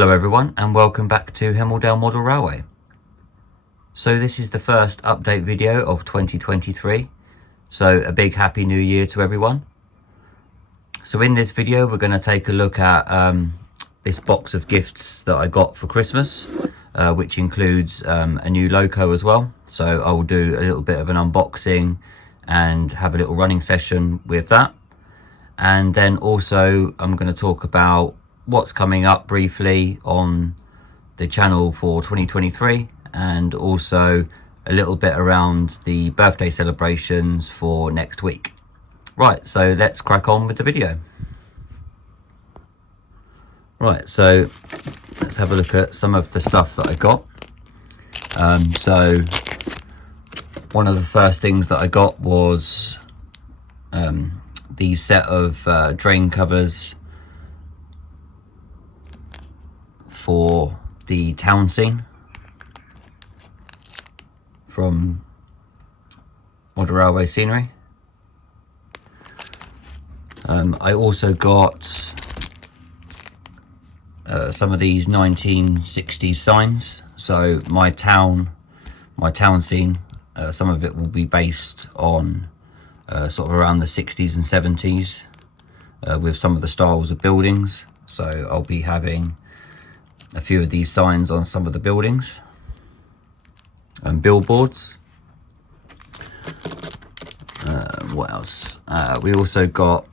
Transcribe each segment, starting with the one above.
Hello everyone and welcome back to Hemel-Down Model Railway. So this is the first update video of 2023, so a big happy new year to everyone. So in this video we're going to take a look at this box of gifts that I got for Christmas, which includes a new loco as well. So I will do a little bit of an unboxing and have a little running session with that. And then also I'm going to talk about what's coming up briefly on the channel for 2023, and also a little bit around the birthday celebrations for next week. Right, so let's crack on with the video. Right, so let's have a look at some of the stuff that I got. So one of the first things that I got was the set of drain covers for the town scene from Model Railway Scenery. I also got some of these 1960s signs. So my town scene, some of it will be based on sort of around the 60s and 70s with some of the styles of buildings. So I'll be having a few of these signs on some of the buildings and billboards. What else? We also got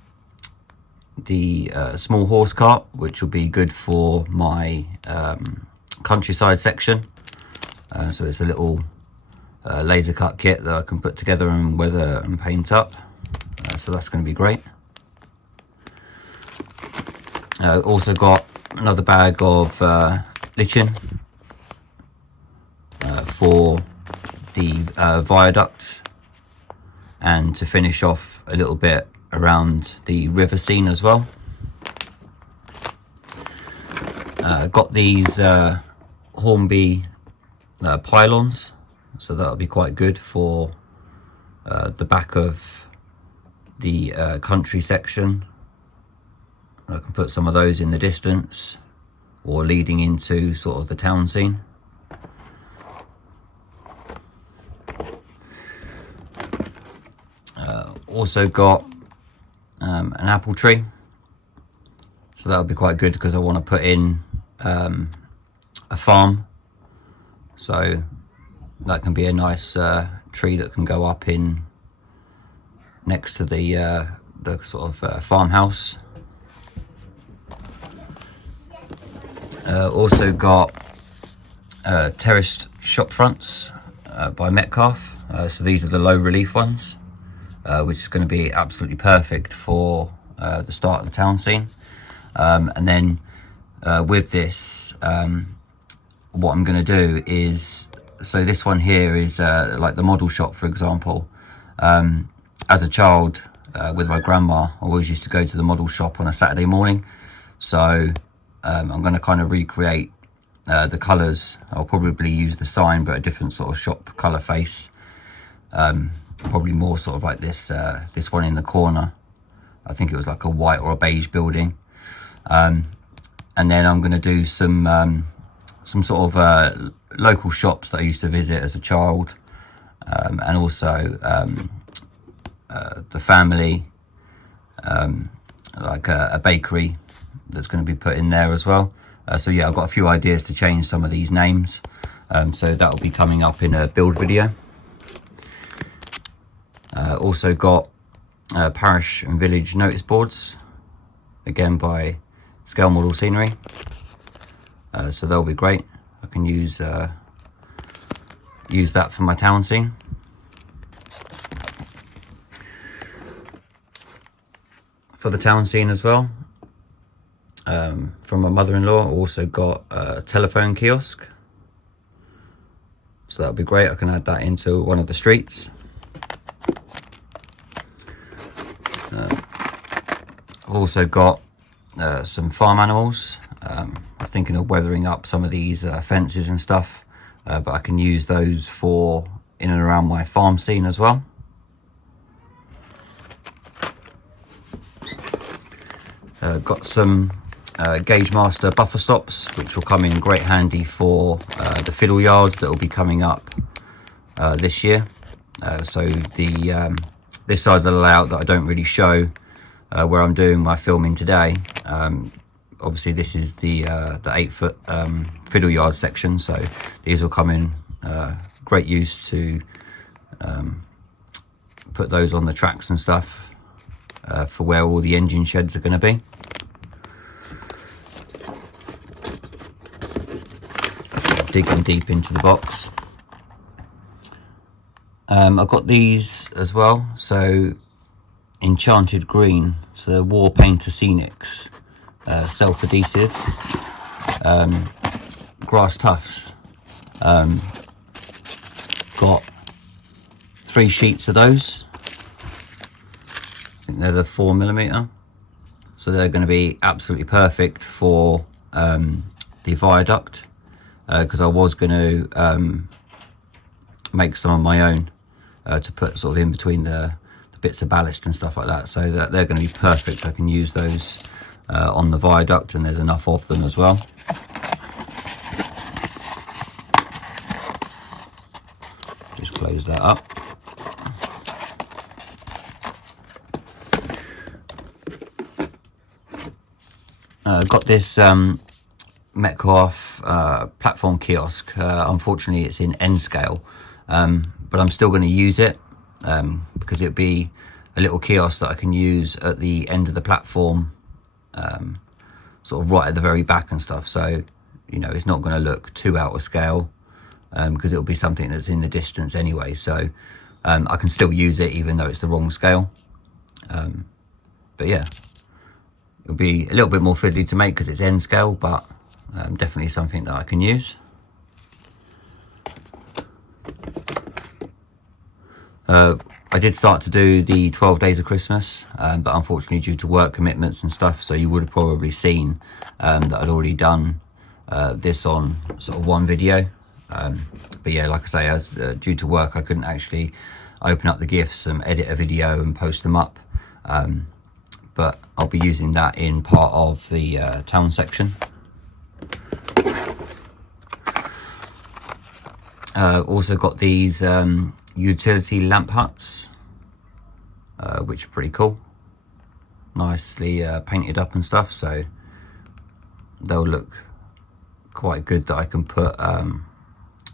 the small horse cart, which will be good for my countryside section. So it's a little laser cut kit that I can put together and weather and paint up. So that's going to be great. Also got another bag of lichen for the viaducts, and to finish off a little bit around the river scene as well. Got these Hornby pylons, so that'll be quite good for the back of the country section. I can put some of those in the distance or leading into sort of the town scene. Also got an apple tree, so that'll be quite good because I want to put in a farm, so that can be a nice tree that can go up in next to the sort of farmhouse. Also got terraced shop fronts by Metcalfe. So these are the low relief ones, which is going to be absolutely perfect for the start of the town scene. And then with this, what I'm going to do is, so this one here is like the model shop, for example. As a child with my grandma, I always used to go to the model shop on a Saturday morning. So I'm going to kind of recreate the colours. I'll probably use the sign, but a different sort of shop colour face. Probably more sort of like this this one in the corner. I think it was like a white or a beige building. And then I'm going to do some sort of local shops that I used to visit as a child, and also the family, like a bakery that's going to be put in there as well. So yeah, I've got a few ideas to change some of these names, so that will be coming up in a build video. Also got parish and village notice boards, again by Scale Model Scenery. So they'll be great. I can use that for my town scene. For the town scene as well, from my mother-in-law, I also got a telephone kiosk. So that'll be great. I can add that into one of the streets. I've also got some farm animals. I was thinking of weathering up some of these fences and stuff, but I can use those for in and around my farm scene as well. Got some Gauge Master buffer stops, which will come in great handy for the fiddle yards that will be coming up this year. So the this side of the layout that I don't really show where I'm doing my filming today, obviously this is the 8-foot fiddle yard section, so these will come in great use to put those on the tracks and stuff for where all the engine sheds are going to be. Digging deep into the box. I've got these as well, so Enchanted Green, so War Painter Scenics, self-adhesive, grass tufts. Got 3 sheets of those. I think they're the 4mm, so they're going to be absolutely perfect for the viaduct, because I was going to make some of my own to put sort of in between the bits of ballast and stuff like that, so that they're going to be perfect. I can use those on the viaduct, and there's enough of them as well. Just close that up. Got this Metcalfe platform kiosk. Unfortunately it's in N scale, but I'm still going to use it because it'll be a little kiosk that I can use at the end of the platform, sort of right at the very back and stuff, so you know it's not going to look too out of scale, because it'll be something that's in the distance anyway, so I can still use it even though it's the wrong scale. But yeah, it'll be a little bit more fiddly to make because it's N scale, but definitely something that I can use. I did start to do the 12 days of Christmas, but unfortunately due to work commitments and stuff, so you would have probably seen that I'd already done this on sort of one video. But yeah, like I say, as due to work I couldn't actually open up the gifts and edit a video and post them up, but I'll be using that in part of the town section. Also got these utility lamp huts, which are pretty cool, nicely painted up and stuff, so they'll look quite good that I can put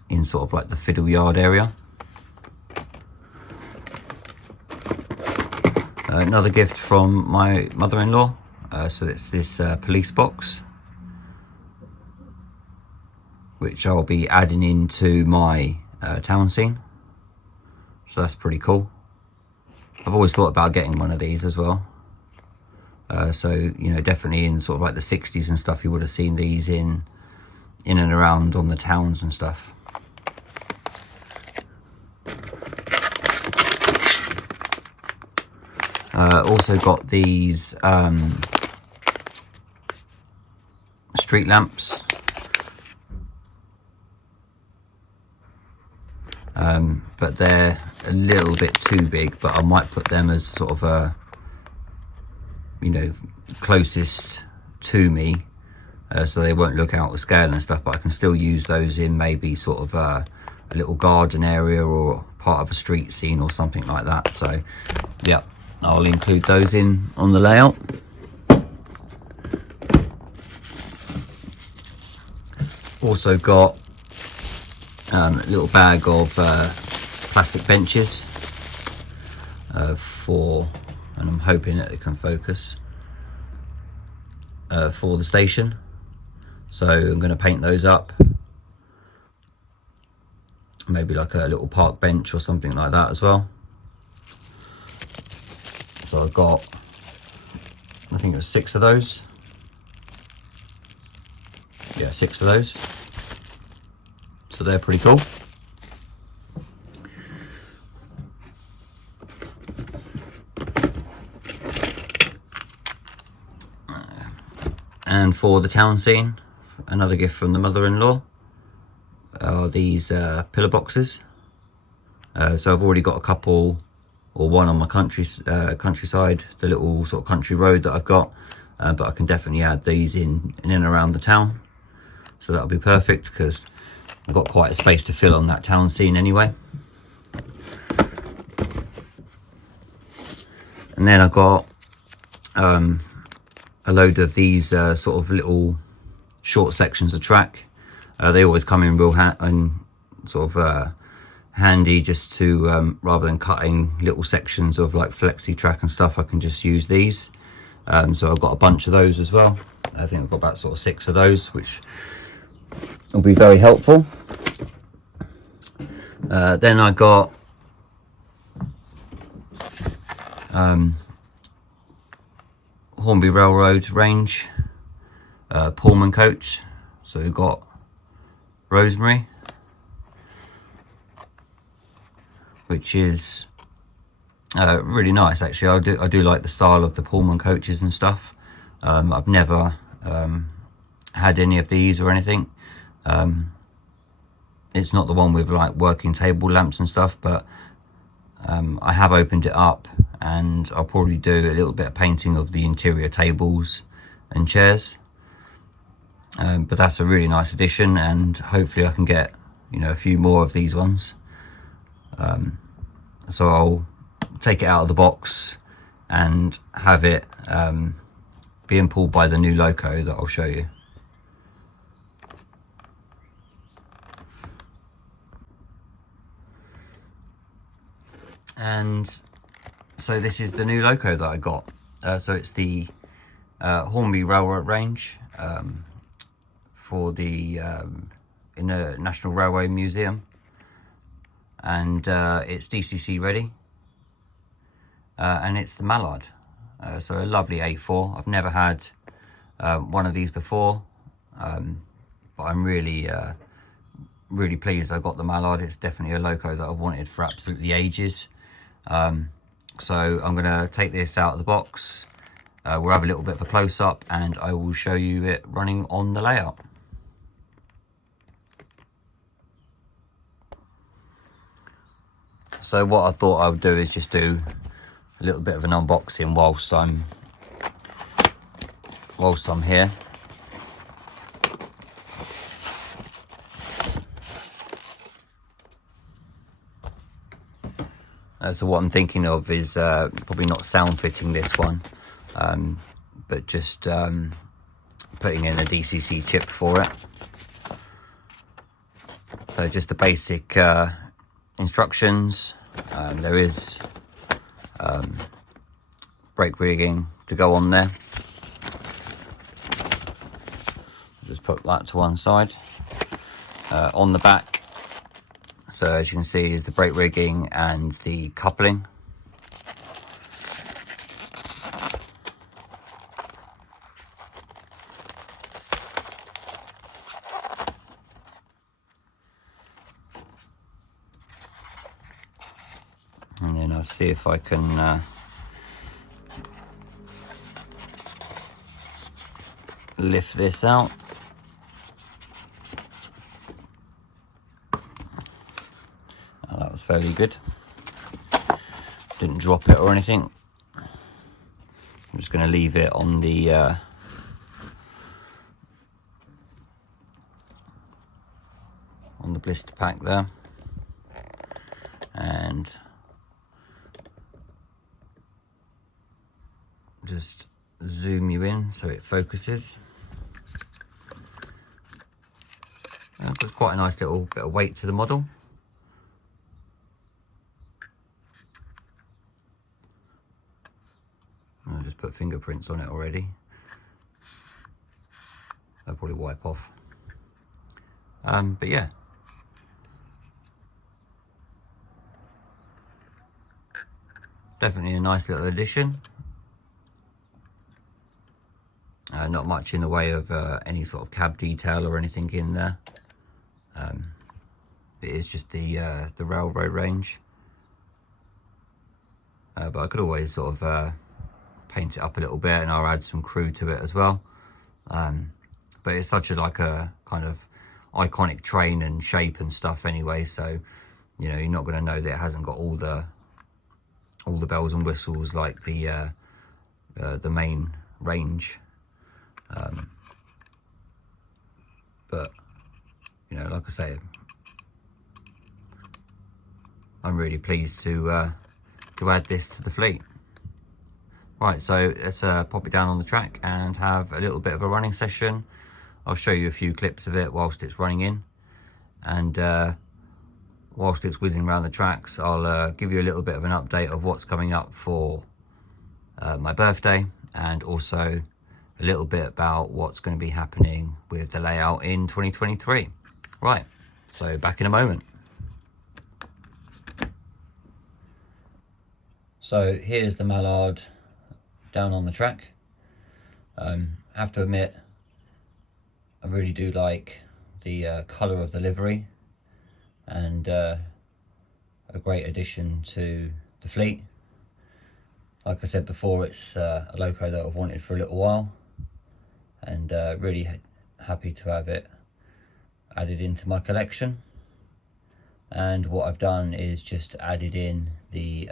in sort of like the fiddle yard area. Another gift from my mother-in-law, so it's this police box, which I'll be adding into my town scene, so that's pretty cool. I've always thought about getting one of these as well, so you know, definitely in sort of like the 60s and stuff you would have seen these in and around on the towns and stuff. Also got these street lamps, but they're a little bit too big, but I might put them as sort of a, you know, closest to me, so they won't look out of scale and stuff, but I can still use those in maybe sort of a little garden area or part of a street scene or something like that. So yeah, I'll include those in on the layout. Also got a little bag of plastic benches for, and I'm hoping that it can focus, for the station. So I'm going to paint those up, maybe like a little park bench or something like that as well. So I've got, I think it was 6 of those. Yeah, 6 of those. So they're pretty cool. And for the town scene, another gift from the mother-in-law are these pillar boxes. So I've already got a couple, or one on my countryside, the little sort of country road that I've got, but I can definitely add these in and around the town, so that'll be perfect because I've got quite a space to fill on that town scene anyway. And then I've got a load of these sort of little short sections of track. They always come in real handy, just to rather than cutting little sections of like flexi track and stuff, I can just use these. So I've got a bunch of those as well. I think I've got about sort of 6 of those, which will be very helpful. Then I got Hornby Railroad range Pullman coach. So we've got Rosemary, which is really nice actually. I do like the style of the Pullman coaches and stuff. I've never had any of these or anything. It's not the one with like working table lamps and stuff, but I have opened it up, and I'll probably do a little bit of painting of the interior tables and chairs. But that's a really nice addition, and hopefully I can get, you know, a few more of these ones. So I'll take it out of the box and have it being pulled by the new loco that I'll show you. And so this is the new loco that I got. So it's the Hornby Railroad range for the in the National Railway Museum, and it's DCC ready, and it's the mallard. So a lovely A4. I've never had one of these before, but I'm really pleased I got the mallard. It's definitely a loco that I've wanted for absolutely ages. So I'm going to take this out of the box. We'll have a little bit of a close-up, and I will show you it running on the layout. So what I thought I would do is just do a little bit of an unboxing whilst I'm here. So what I'm thinking of is probably not sound fitting this one, but just putting in a DCC chip for it. So just the basic instructions. There is brake rigging to go on there. Just put that to one side. On the back, so as you can see, is the brake rigging and the coupling. And then I'll see if I can lift this out. Oh, that was fairly good. Didn't drop it or anything. I'm just going to leave it on the blister pack there, and just zoom you in so it focuses. And so it's quite a nice little bit of weight to the model. I'll just put fingerprints on it already. I'll probably wipe off. But yeah. Definitely a nice little addition. Not much in the way of any sort of cab detail or anything in there. It is just the railroad range. But I could always sort of paint it up a little bit, and I'll add some crew to it as well. But it's such a like a kind of iconic train and shape and stuff anyway, so you know, you're not going to know that it hasn't got all the bells and whistles like the main range But you know, like I say, I'm really pleased to add this to the fleet. Right, so let's pop it down on the track and have a little bit of a running session. I'll show you a few clips of it whilst it's running in, and whilst it's whizzing around the tracks, I'll give you a little bit of an update of what's coming up for my birthday, and also a little bit about what's going to be happening with the layout in 2023. Right, so back in a moment. So here's the Mallard down on the track. I have to admit, I really do like the colour of the livery, and a great addition to the fleet. Like I said before, it's a loco that I've wanted for a little while, and really happy to have it added into my collection. And what I've done is just added in the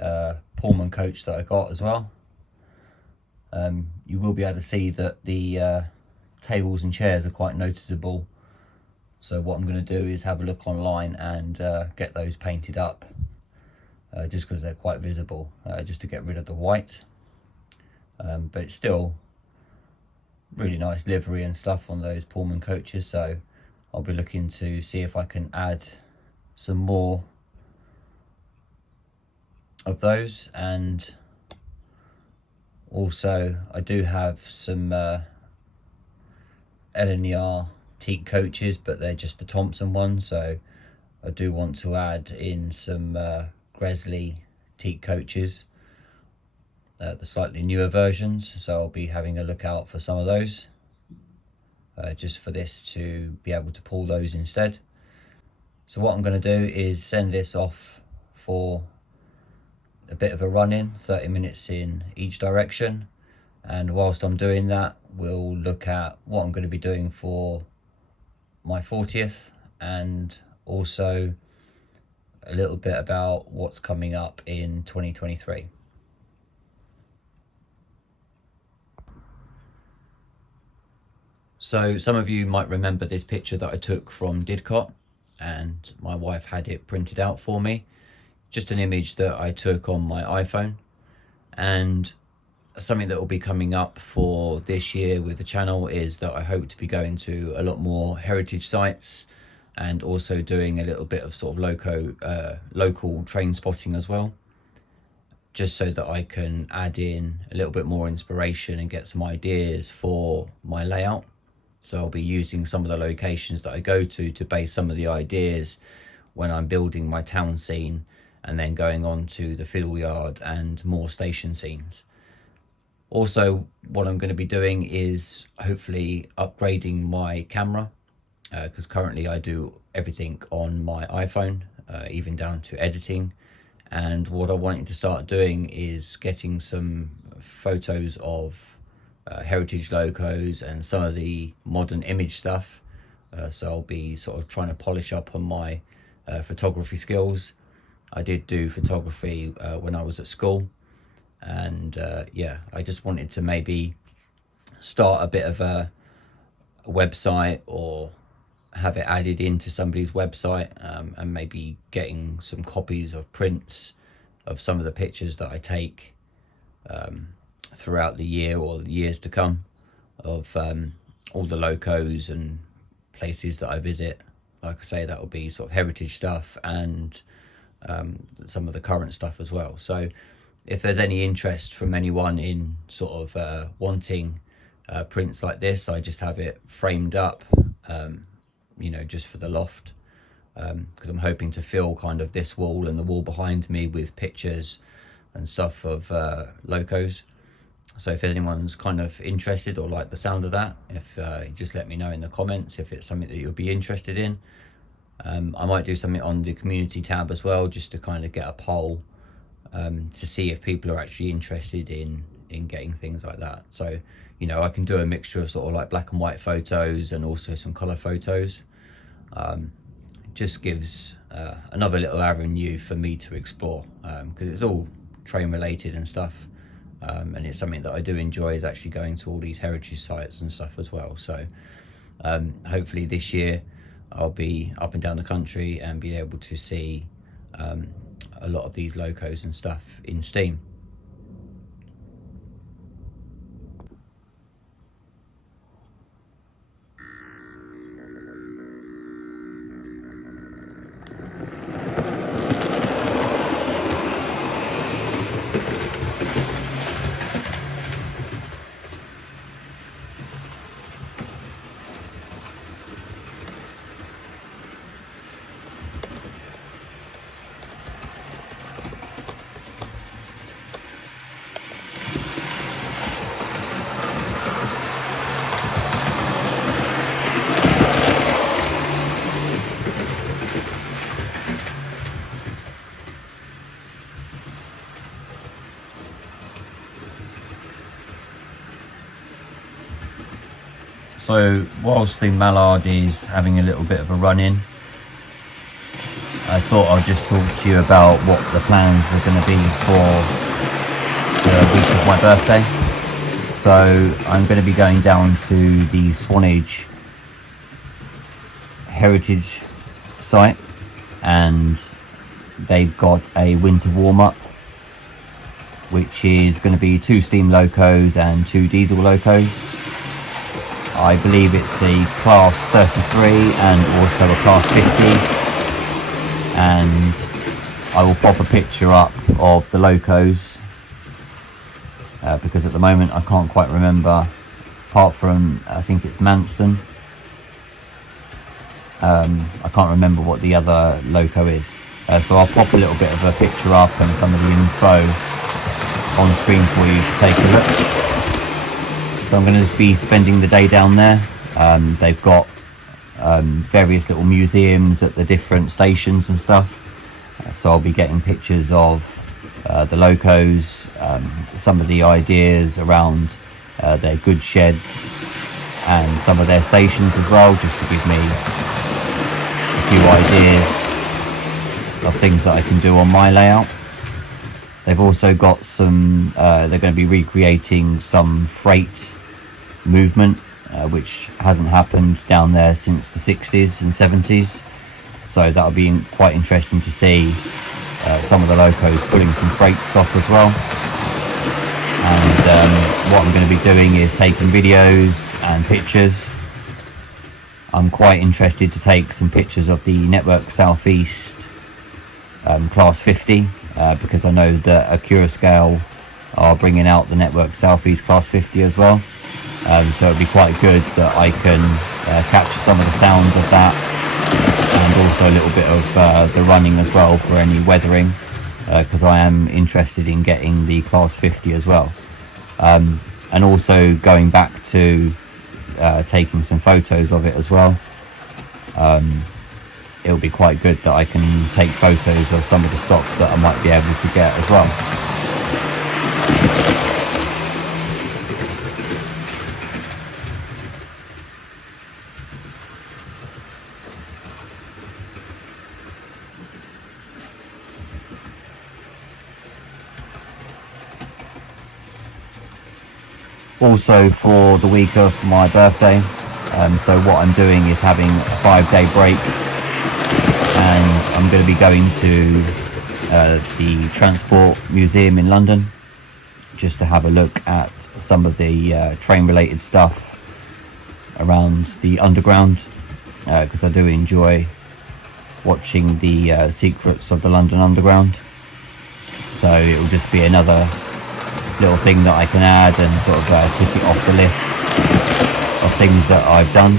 Pullman coach that I got as well. You will be able to see that the tables and chairs are quite noticeable, so what I'm going to do is have a look online and get those painted up, just because they're quite visible, just to get rid of the white. But it's still really nice livery and stuff on those Pullman coaches, so I'll be looking to see if I can add some more of those. And also I do have some L&R teak coaches, but they're just the Thompson ones, so I do want to add in some Gresley teak coaches, the slightly newer versions, so I'll be having a look out for some of those, just for this to be able to pull those instead. So what I'm going to do is send this off for a bit of a run in, 30 minutes in each direction, and whilst I'm doing that, we'll look at what I'm going to be doing for my 40th, and also a little bit about what's coming up in 2023. So some of you might remember this picture that I took from Didcot, and my wife had it printed out for me. Just an image that I took on my iPhone, and something that will be coming up for this year with the channel is that I hope to be going to a lot more heritage sites, and also doing a little bit of sort of local train spotting as well, just so that I can add in a little bit more inspiration and get some ideas for my layout. So I'll be using some of the locations that I go to base some of the ideas when I'm building my town scene, and then going on to the fiddle yard and more station scenes. Also, what I'm going to be doing is hopefully upgrading my camera, because currently I do everything on my iPhone, even down to editing. And what I'm wanting to start doing is getting some photos of heritage locos and some of the modern image stuff. So I'll be sort of trying to polish up on my photography skills. I did do photography when I was at school, and yeah, I just wanted to maybe start a bit of a website, or have it added into somebody's website, and maybe getting some copies of prints of some of the pictures that I take throughout the year or the years to come, of all the locos and places that I visit. Like I say, that will be sort of heritage stuff, and some of the current stuff as well. So if there's any interest from anyone in sort of wanting prints like this, I just have it framed up, you know, just for the loft, because I'm hoping to fill kind of this wall and the wall behind me with pictures and stuff of locos. So if anyone's kind of interested or like the sound of that, if just let me know in the comments if it's something that you'll be interested in. I might do something on the community tab as well, just to kind of get a poll, to see if people are actually interested in getting things like that. So, you know, I can do a mixture of sort of like black and white photos and also some color photos. Just gives another little avenue for me to explore, because it's all train related and stuff. and it's something that I do enjoy, is actually going to all these heritage sites and stuff as well. So hopefully this year I'll be up and down the country and be able to see a lot of these locos and stuff in steam. So whilst the Mallard is having a little bit of a run in, I thought I'd just talk to you about what the plans are going to be for the week of my birthday. So I'm going to be going down to the Swanage Heritage site, and they've got a winter warm-up, which is going to be 2 steam locos and 2 diesel locos. I believe it's a class 33 and also a class 50, and I will pop a picture up of the locos because at the moment I can't quite remember, apart from I think it's Manston. I can't remember what the other loco is, so I'll pop a little bit of a picture up and some of the info on screen for you to take a look. So I'm going to be spending the day down there. They've got various little museums at the different stations and stuff, so I'll be getting pictures of the locos, some of the ideas around their goods sheds and some of their stations as well, just to give me a few ideas of things that I can do on my layout. They've also got some, they're going to be recreating some freight movement, which hasn't happened down there since the 60s and 70s. So that'll be quite interesting to see some of the locos pulling some freight stock as well. And what I'm going to be doing is taking videos and pictures. I'm quite interested to take some pictures of the Network Southeast Class 50, because I know that Acura Scale are bringing out the Network Southeast Class 50 as well. So it'd be quite good that I can capture some of the sounds of that, and also a little bit of the running as well for any weathering, because I am interested in getting the Class 50 as well. And also going back to taking some photos of it as well. It'll be quite good that I can take photos of some of the stock that I might be able to get as well. Also for the week of my birthday, so what I'm doing is having a 5-day break, and I'm going to be going to the Transport Museum in London just to have a look at some of the train related stuff around the underground, because I do enjoy watching the secrets of the London Underground. So it will just be another little thing that I can add and sort of tick it off the list of things that I've done.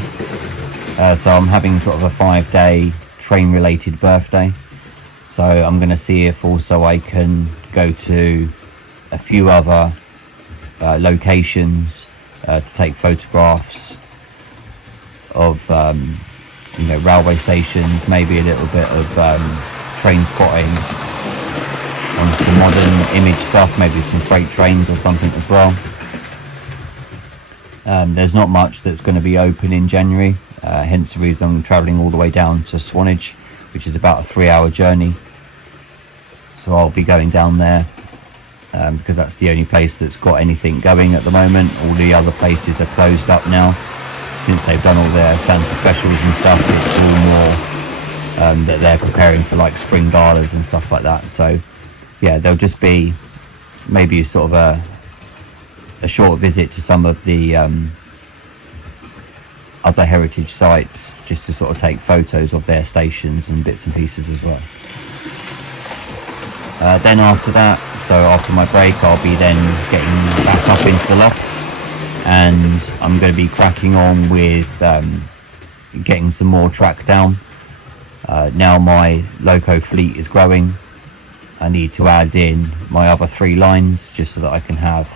So I'm having sort of a 5-day train related birthday, so I'm going to see if also I can go to a few other locations to take photographs of railway stations, maybe a little bit of train spotting on some modern image stuff, maybe some freight trains or something as well. There's not much that's going to be open in January, hence the reason I'm travelling all the way down to Swanage, which is about a 3-hour journey. So I'll be going down there because that's the only place that's got anything going at the moment. All the other places are closed up now since they've done all their Santa specials and stuff. It's all more that they're preparing for like spring galas and stuff like that. So yeah, there'll just be maybe sort of a short visit to some of the other heritage sites, just to sort of take photos of their stations and bits and pieces as well. Then after that, so after my break, I'll be then getting back up into the loft, and I'm going to be cracking on with getting some more track down. Now my loco fleet is growing. I need to add in my other 3 lines just so that I can have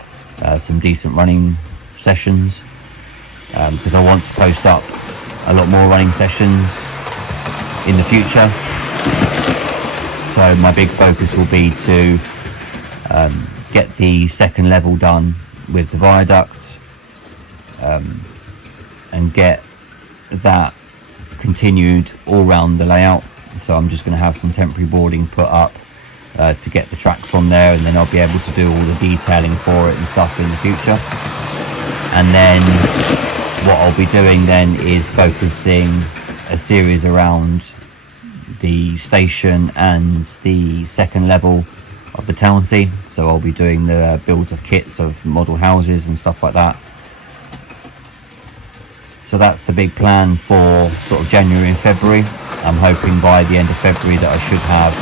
some decent running sessions, because I want to post up a lot more running sessions in the future. So my big focus will be to get the second level done with the viaduct, and get that continued all round the layout. So I'm just going to have some temporary boarding put up to get the tracks on there, and then I'll be able to do all the detailing for it and stuff in the future. And then what I'll be doing then is focusing a series around the station and the second level of the Townsea. So I'll be doing the builds of kits of model houses and stuff like that. So that's the big plan for sort of January and February. I'm hoping by the end of February that I should have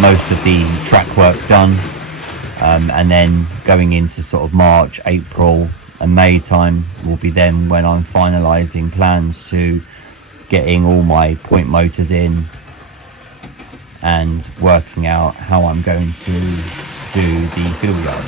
most of the track work done, and then going into sort of March, April and May time will be then when I'm finalising plans to getting all my point motors in and working out how I'm going to do the field yard.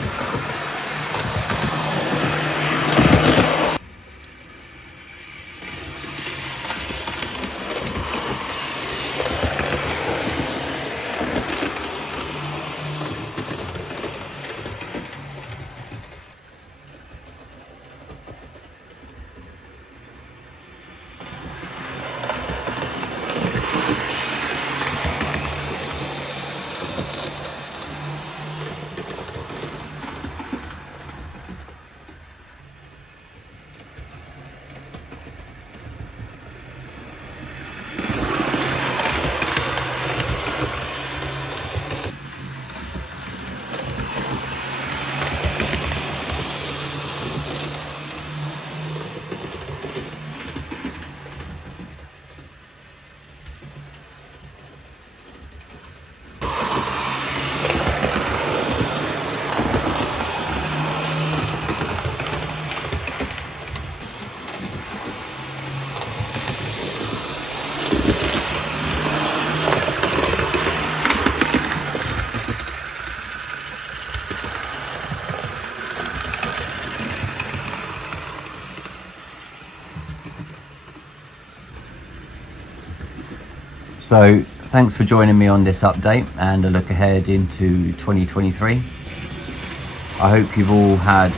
So thanks for joining me on this update and a look ahead into 2023. I hope you've all had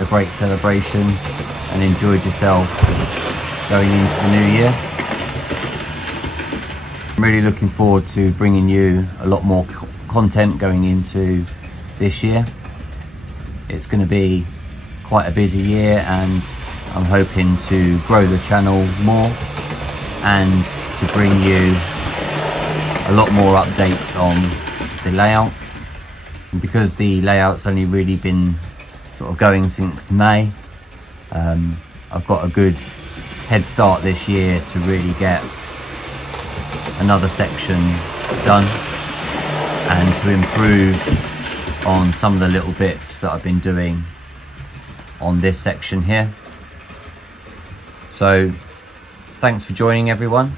a great celebration and enjoyed yourself going into the new year. I'm really looking forward to bringing you a lot more content going into this year. It's going to be quite a busy year, and I'm hoping to grow the channel more and to bring you a lot more updates on the layout. And because the layout's only really been sort of going since May, I've got a good head start this year to really get another section done and to improve on some of the little bits that I've been doing on this section here. So thanks for joining, everyone.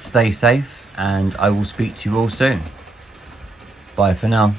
Stay safe, and I will speak to you all soon. Bye for now.